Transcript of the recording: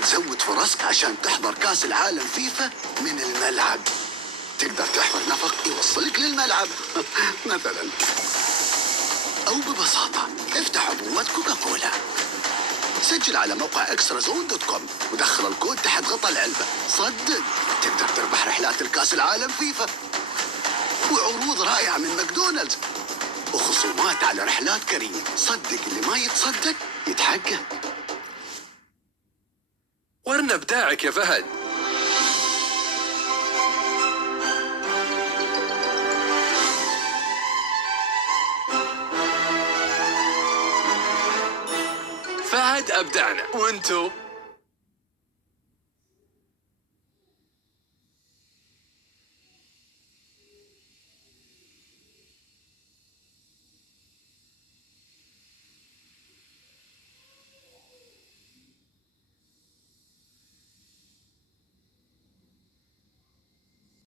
تزود فرصك عشان تحضر كاس العالم فيفا من الملعب. تقدر تحضر نفق يوصلك للملعب مثلا، أو ببساطة افتح عبوة كوكاكولا، سجل على موقع extrazone.com ودخل الكود تحت غطاء العلبة. صدق تقدر تربح رحلات الكاس العالم فيفا وعروض رائعة من ماكدونالدز وخصومات على رحلات كريم. صدق اللي ما يتصدق يتحقق. ورنا ابداعك يا فهد. فهد ابدعنا، وانتو